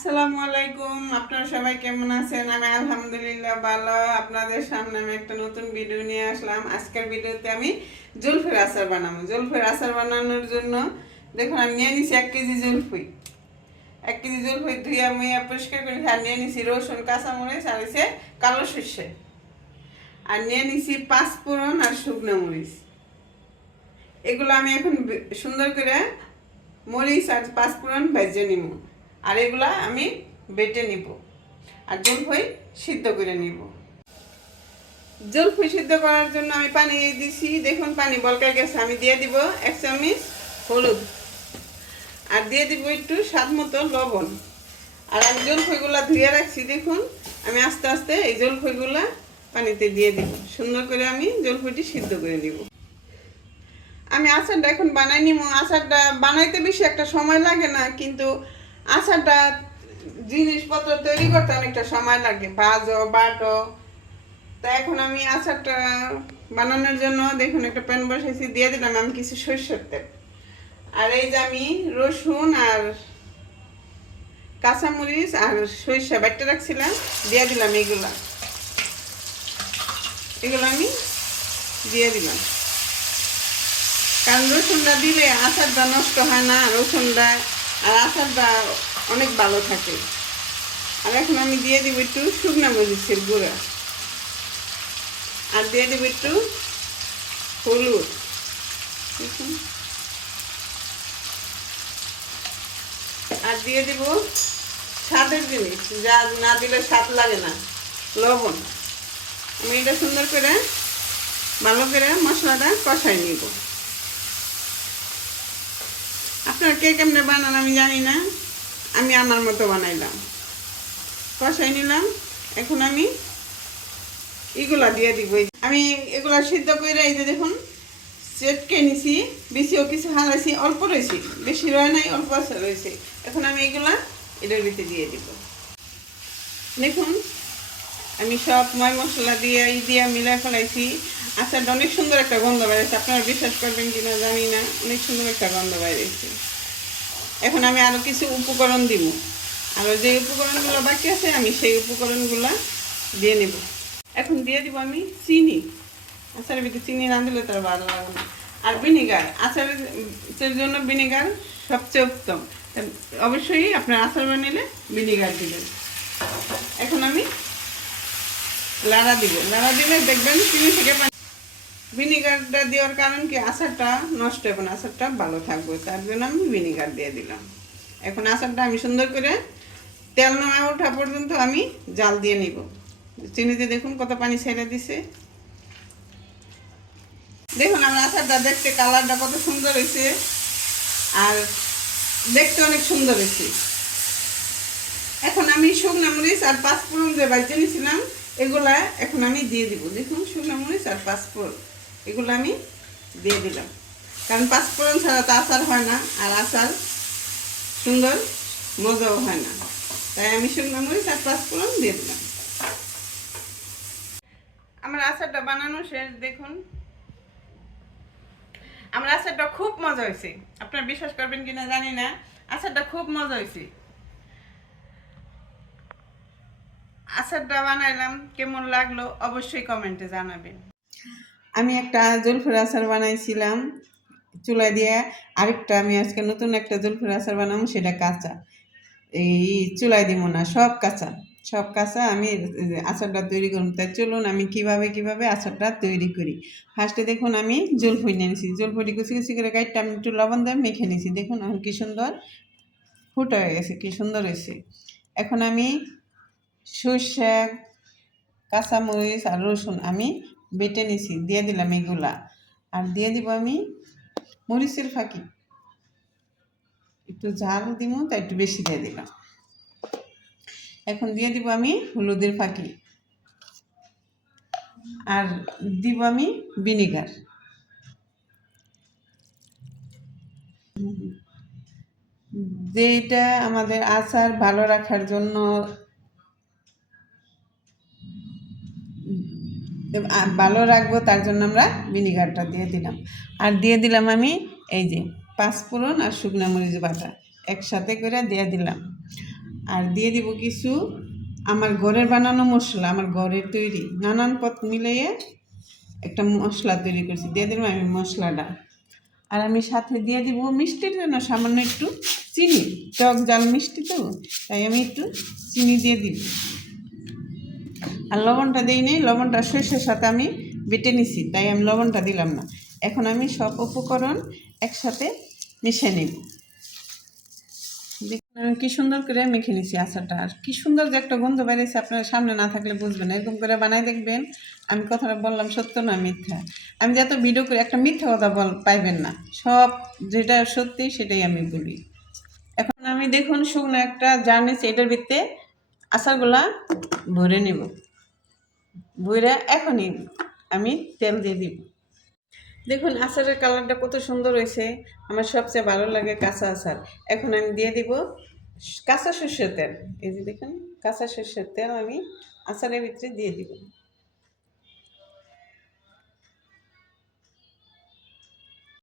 আসসালামু আলাইকুম। আপনারা সবাই কেমন আছেন? আমি আলহামদুলিল্লাহ ভালো। আপনাদের সামনে আমি একটা নতুন ভিডিও নিয়ে আসলাম। আজকের ভিডিওতে আমি জলফির আচার বানাবো। জলফির আচার বানানোর জন্য দেখুন আমি নিয়ে নিছি 1 কেজি জলফি। 1 কেজি জলফি ধুয়ে মুইয়া পরিষ্কার করে আর নিয়ে নিছি রসুন, কাঁচামরিচ আর হচ্ছে কালো সর্ষে। আর নিয়ে নিছি পাঁচফোড়ন আর শুকনো মরিচ। এগুলো আমি এখন সুন্দর করে মরিচ আর পাঁচফোড়ন ভেজে নিব। আর এগুলা আমি বেটে নিব আর জলফই সিদ্ধ করে নিব। জলফই সিদ্ধ করার জন্য আমি পানি দিছি, দেখুন পানি বলকায় গেছে। আমি দিয়ে দিব 1 চামচ হলুদ আর দিয়ে দিব একটু স্বাদ মতো লবণ। আর আমি জলফইগুলা ধুয়ে রাখছি, দেখুন আমি আস্তে আস্তে এই জলফইগুলা পানিতে দিয়ে দিব। সুন্দর করে আমি জলফইটি সিদ্ধ করে নিব। আমি আচারটা এখন বানাই নিব। আচারটা বানাইতে বেশি একটা সময় লাগে না, কিন্তু আচারটা জিনিসপত্র তৈরি করতে অনেকটা সময় লাগে, ভাজো বাটো। তা এখন আমি আচারটা বানানোর জন্য দেখুন একটা প্যান বসাইছি, দিয়ে দিলাম আমি কিছু সরষের তেল। আর এই যে আমি রসুন আর কাঁচামরিচ আর সরিষা বাটতে রাখছিলাম, দিয়ে দিলাম এগুলো আমি দিয়ে দিলাম। কারণ রসুনটা দিলে আচারটা নষ্ট হয় না, রসুনটা আর আচারটা অনেক ভালো থাকে। আর এখন আমি দিয়ে দিব একটু শুকনো মরিচের গুঁড়া আর দিয়ে দিব একটু হলুদ। আর দিয়ে দিব স্বাদের জিনিস, যা না দিলে স্বাদ লাগে না, লবণ। আমি এটা সুন্দর করে ভালো করে মশলাটা কষাই নিব। আপনার কে কেমনে বানান আমি জানি না, আমি আমার মতো বানাইলাম, কষাই নিলাম। এখন আমি এগুলা দিয়ে দিব। আমি এগুলা সিদ্ধ করে এই যে দেখুন চেটকে নিছি, বেশিও কিছু হারাইছি, অল্প রয়েছে, বেশি রয় নাই, অল্প আছে রয়েছে। এখন আমি এগুলা এটার ভিতরে দিয়ে দিব। দেখুন আমি সব ময় মশলা দিয়ে মিলাই ফেলাইছি। আচারটা অনেক সুন্দর একটা গন্ধ বেরিয়েছে, আপনারা বিশ্বাস করবেন কিনা জানি না, অনেক সুন্দর একটা গন্ধ বেরিয়েছে। এখন আমি আরও কিছু উপকরণ দিব, আরও যে উপকরণগুলো বাকি আছে আমি সেই উপকরণগুলো দিয়ে নেব। এখন দিয়ে দিব আমি চিনি। আচারের ভিতরে চিনি না দিলে তার ভালো লাগে না। আর ভিনেগার, আচারের জন্য ভিনেগার সবচেয়ে উত্তম। অবশ্যই আপনার আচার বানাইলে ভিনেগার দিবেন। এখন আমি লাড়া দিব, লাড়া দিলে দেখবেন চিনি থেকে ভিনেগারটা দেওয়ার কারণ কি, আচারটা নষ্ট হবে না, আচারটা ভালো থাকবে, তার জন্য আমি ভিনেগার দিয়ে দিলাম। এখন আচারটা আমি সুন্দর করে তেল না ওঠা পর্যন্ত আমি জাল দিয়ে নিব। চিনিতে দেখুন কত পানি ছেড়ে দিছে। দেখুন আমার আচারটা দেখতে কালারটা কত সুন্দর হয়েছে, আর দেখতে অনেক সুন্দর হয়েছে। এখন আমি শুকনো মরিচ আর পাঁচফোড়ন যে বাইজে নিয়েছিলাম এগুলা এখন আমি দিয়ে দিব। দেখুন শুকনো মরিচ আর পাঁচফোড়ন এগুলো আমি দিয়ে দিলাম, কারণ পাঁচফোড়ন ছাড়া তো আচার হয় না, আর আচার সুন্দর মজাও হয় না, তাই আমি শুকনো মরিচ আর পাঁচফোড়ন দিয়ে দিলাম। আমার আচারটা বানানো শেষ। দেখুন আমার আচারটা খুব মজা হয়েছে, আপনারা বিশ্বাস করবেন কিনা জানি না, আচারটা খুব মজা হয়েছে। আচারটা বানাইলাম, কেমন লাগলো অবশ্যই কমেন্টে জানাবেন। আমি একটা জলফির আচার বানাইছিলাম চুলা দিয়ে, আরেকটা আমি আজকে নতুন একটা জলফির আচার বানাবো, সেটা কাঁচা, এই চুলায় দিব না, সব কাঁচা, সব কাঁচা আমি আচারটা তৈরি করব। তাই চলুন আমি কিভাবে আচারটা তৈরি করি। ফার্স্টে দেখুন আমি জলফই নিয়েছি, জলফইটি কুচি কুচি করে কাটতে আমি একটু লবণ দিয়ে মেখে নিয়েছি। দেখুন এখন কি সুন্দর ফুটা হয়ে গেছে, কি সুন্দর হয়েছে। এখন আমি সর্ষে, কাঁচামরিচ আর রসুন আমি বেটে নিছি, দিয়ে দিলাম এগুলা। আর দিয়ে দিব আমি মরিচের ফাঁকি, একটু ঝাল দিব তাই একটু বেশি দিয়ে দিলাম। এখন দিয়ে দিব আমি হলুদের ফাঁকি, আর দিব আমি ভিনেগার। যেটা আমাদের আচার ভালো রাখার জন্য, ভালো রাখবো তার জন্য আমরা ভিনেগারটা দিয়ে দিলাম। আর দিয়ে দিলাম আমি এই যে পাঁচফোড়ন আর শুকনো মরিচ বাটা একসাথে করে দিয়ে দিলাম। আর দিয়ে দিব কিছু আমার ঘরের বানানো মশলা, আমার ঘরের তৈরি নানান পদ মিলিয়ে একটা মশলা তৈরি করছি, দিয়ে দিলাম আমি মশলাটা। আর আমি সাথে দিয়ে দিব মিষ্টির জন্য সামান্য একটু চিনি, টক জাল মিষ্টি তো, তাই আমি একটু চিনি দিয়ে দিব। আর লবণটা দিই নেই, লবণটা সর্ষের সাথে আমি বেটে নিছি, তাই আমি লবণটা দিলাম না। এখন আমি সব উপকরণ একসাথে মিশিয়ে নিব। দেখুন আমি কি সুন্দর করে মেখে নিছি আচারটা, আর কি সুন্দর যে একটা গন্ধ বেরিয়েছে, আপনার সামনে না থাকলে বুঝবেন। এরকম করে বানাই দেখবেন। আমি কথাটা বললাম সত্য না মিথ্যা, আমি যত ভিডিও করে একটা মিথ্যা কথা পাইবেন না, সব যেটা সত্যি সেটাই আমি বলি। এখন আমি দেখুন শুকনো একটা জার নিচ্ছি, এটার ভিতরে আচারগুলা ভরে নিব। ভরে এখনই আমি তেল দিয়ে দিব। দেখুন আচারের কালারটা কত সুন্দর হয়েছে, আমার সবচেয়ে ভালো লাগে কাঁচা আচার। এখন আমি দিয়ে দিব কাঁচা সর্ষের তেল, এই যে দেখুন কাঁচা সর্ষের তেল আমি আচারের ভিতরে দিয়ে দিব।